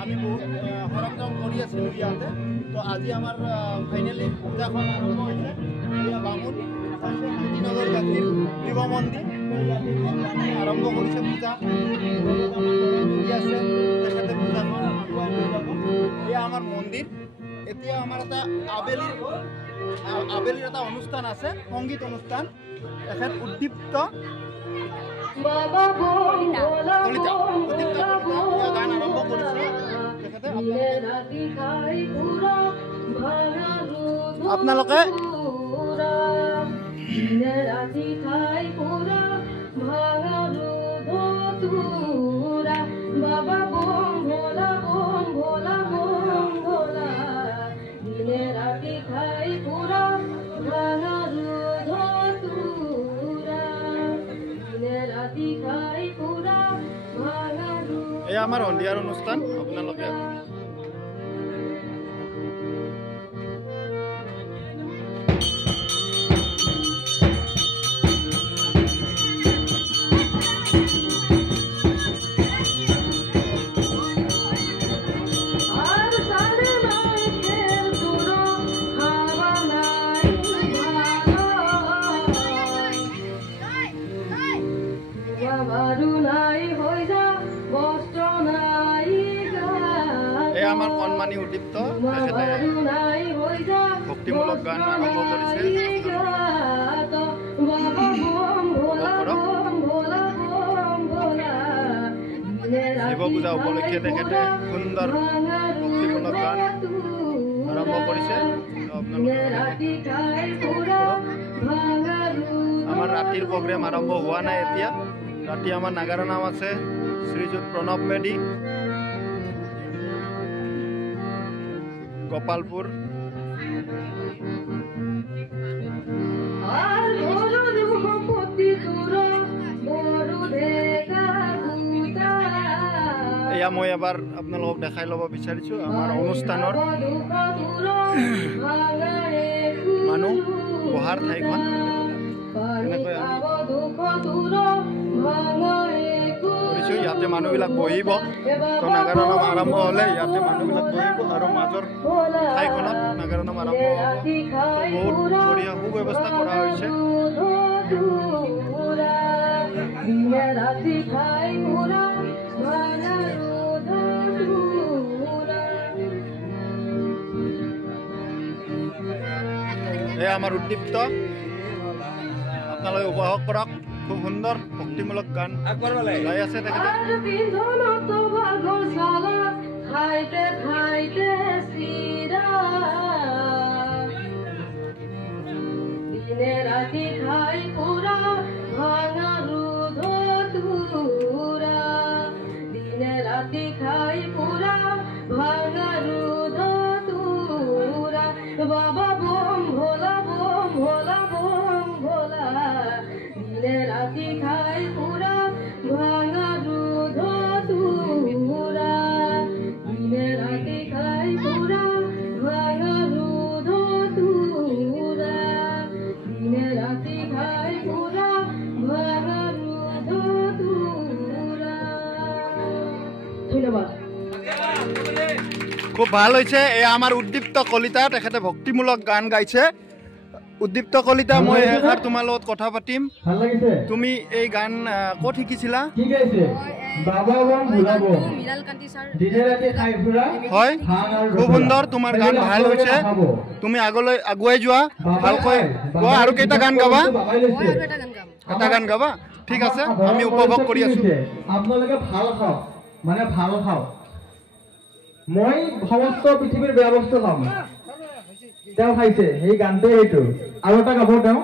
আমি সৰঞ্জাম কৰি আছিলোঁ ইয়াতে। তো আজি আমাৰ ফাইনেলি পূজাখন আৰম্ভ হৈছে। এয়া বামুণ শান্তিনগৰ গাঁথিৰ শিৱ মন্দিৰ আৰম্ভ কৰিছে পূজা আছে। তেখেতে পূজাখন আগুৱাই লৈ যাব। এয়া আমাৰ মন্দিৰ। এতিয়া আমাৰ এটা আবেলিৰ এটা অনুষ্ঠান আছে, সংগীত অনুষ্ঠান। তেখেত উদ্দীপ্ত গান আৰম্ভ কৰিছে তেখেতে। আপোনালোকে এয়া আমাৰ সন্ধিয়াৰ অনুষ্ঠান। আপোনালোকে আমাৰ কণমানি উদ্দীপ্ত তেখেতে ভক্তিমূলক গান আৰম্ভ কৰিছে। শিৱ পূজা উপলক্ষে তেখেতে সুন্দৰ ভক্তিমূলক গান আৰম্ভ কৰিছে। আমাৰ ৰাতিৰ প্ৰগ্ৰেম আৰম্ভ হোৱা নাই এতিয়া। ৰাতি আমাৰ নাগাৰা নাম আছে শ্ৰীযুত প্ৰণৱ মেধি, গোপালপুৰ। এয়া মই এবাৰ আপোনালোকক দেখাই ল'ব বিচাৰিছো আমাৰ অনুষ্ঠানৰ মানুহ বহাৰ ঠাইখন। এনেকৈ কৰিছো। ইয়াতে মানুহবিলাক বহিব। তো নাগাৰা নাম আৰম্ভ হ'লে ইয়াতে মানুহবিলাক বহিব আৰু মাজৰ ঠাইখনত নাগাৰা নাম আৰম্ভ হ'ব। বহুত বঢ়িয়া সুব্যৱস্থা কৰা হৈছে। এয়া আমাৰ উদ্দীপ্ত, আপোনালোকে উপভোগ কৰক। খুব সুন্দৰ ভক্তিমূলক গান গাই আছে তেখেতে। খুব ভাল হৈছে। এয়া আমাৰ উদ্দীপ্ত কলিতা, তেখেতে ভক্তিমূলক গান গাইছে। উদ্দীপ্ত কলিতা, মই এষাৰ তোমাৰ লগত কথা পাতিম। তুমি এই গান ক'ত শিকিছিলা? হয়, খুব সুন্দৰ, তোমাৰ গান ভাল হৈছে। তুমি আগলৈ আগুৱাই যোৱা, ভালকৈ গোৱা। আৰু কেইটা গান গাবা? এটা গান গাবা? ঠিক আছে, আমি উপভোগ কৰি আছো। আপোনালোকে ভাল খাওক, মানে ভাল খাওক। মই সমস্ত পৃথিৱীৰ বেয়া বস্তু খাম। তেওঁ খাইছে সেই গানটোৱে সেইটো। আৰু এটা গাব তেওঁ।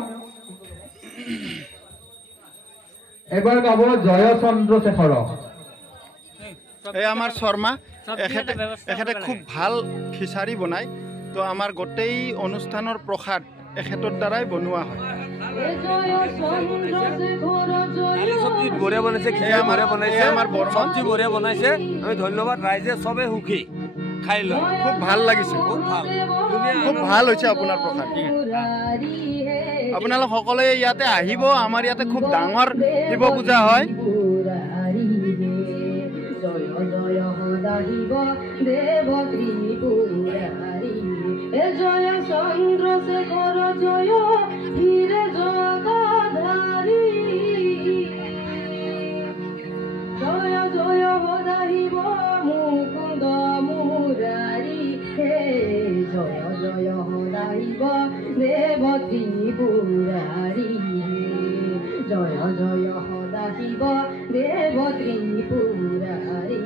এবাৰ গাব জয় চন্দ্ৰশেখৰ। এই আমাৰ শৰ্মা, এখেতে খুব ভাল খিচাৰি বনায়। তো আমাৰ গোটেই অনুষ্ঠানৰ প্ৰসাদ এখেতৰ দ্বাৰাই বনোৱা হয়। আমি ধন্যবাদ, ৰাইজে চবে সুখী খাই লয়। খুব ভাল লাগিছে, খুব ভাল হৈছে আপোনাৰ প্ৰসাদ। আপোনালোক সকলোৱে ইয়াতে আহিব। আমাৰ ইয়াতে খুব ডাঙৰ শিৱ পূজা হয়। সদাহিব দেব ত্রিপুরারি জয় চন্দ্রশেখর জয় হীরে জগধারী জয় জয় সদাহিব মুকুন্দ মুরারি হে জয় জয় সদাহিব দেব ত্রিপুরারি জয় জয় সদাশিব দেব ত্রিপুরারি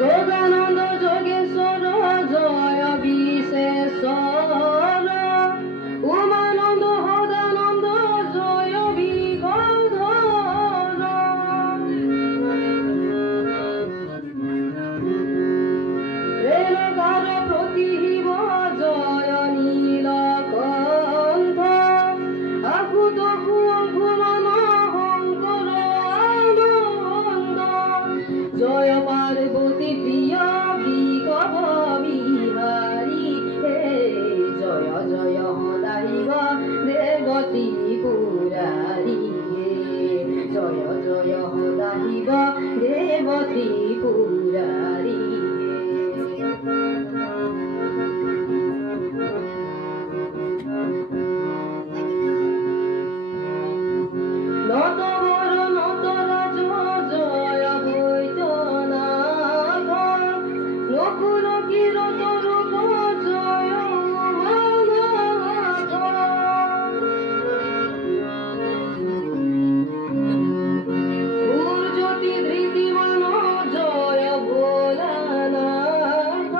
যোগানন্দ যোগেশ্বর জয় বিশেশ্বর উমানন্দ সদানন্দ জয় বিগধর রেণুকার প্রতিহিব জয় নীলকণ্ঠ আকুত ঘুমন শঙ্কর আনন্দ জয় পার্বতী প্রিয় বিগব বিহারী হে জয় জয় সদাশিব দেব ত্রিপুরারি হে জয় জয় সদাশিব দেব ত্রিপুরারি নতবর নতরাজ জয় বৈদ্যনাথ নকুল কিরত রূপ জয় উমানাথ সূর্যতি ধৃতিমান জয় ভোলানাথ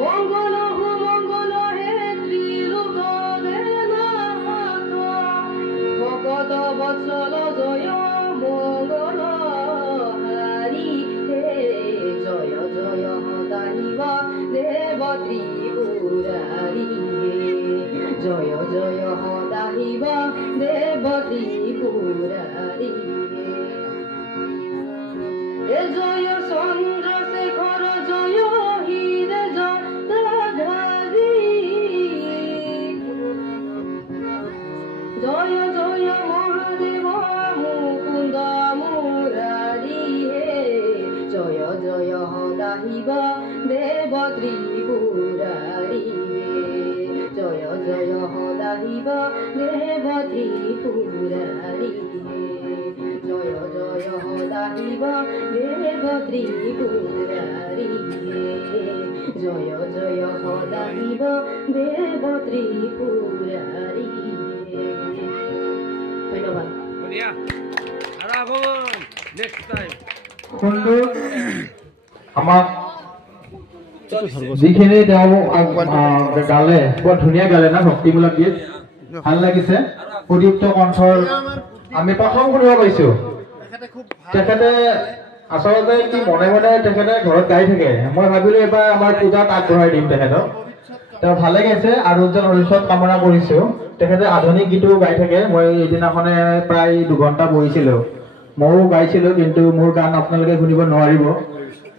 মঙ্গল মঙ্গল হে ত্রিলোক দেনাথ ভগত বৎসল জয় মঙ্গল হারি হে জয় জয় সদাশিব দেব ত্রিপুরারি জয় জয় সদাশিব দেব ত্রিপুরারি জয় চন্দ্রশেখর জয় হীরে জগধারী জয় জয় মহাদেব মুকুন্দ মুরারি হে জয় জয় সদাশিব দেব ত্রিপুরারি জয় জয় সদাশিব দেব ত্রিপুরারি জয় জয় সদাশিব দেব ত্রিপুরারি জয় জয় সদাশিব দেব ত্রিপুরারি ধন্যবাদ বলিয়া আর আগমন নেক্সট টাইম কোনটো আমাক যিখিনি তেওঁ গালে বৰ ধুনীয়া গালে না ভক্তিমূলক গীত ভাল লাগিছে সুদীপ্ত কণ্ঠৰ আমি প্ৰথম শুনিব পাইছো তেখেতে আচলতে কি মনে মনে তেখেতে ঘৰত গাই থাকে মই ভাবিলো এবাৰ আমাৰ পূজাত আগবঢ়াই দিম তেখেতক তেওঁ ভালে গাইছে আৰু উজ্জ্বল ভৱিষ্যত কামনা কৰিছো তেখেতে আধুনিক গীতো গাই থাকে মই এদিনাখনে প্ৰায় 2 ঘণ্টা বহিছিলো ময়ো গাইছিলো কিন্তু মোৰ গান আপোনালোকে শুনিব নোৱাৰিব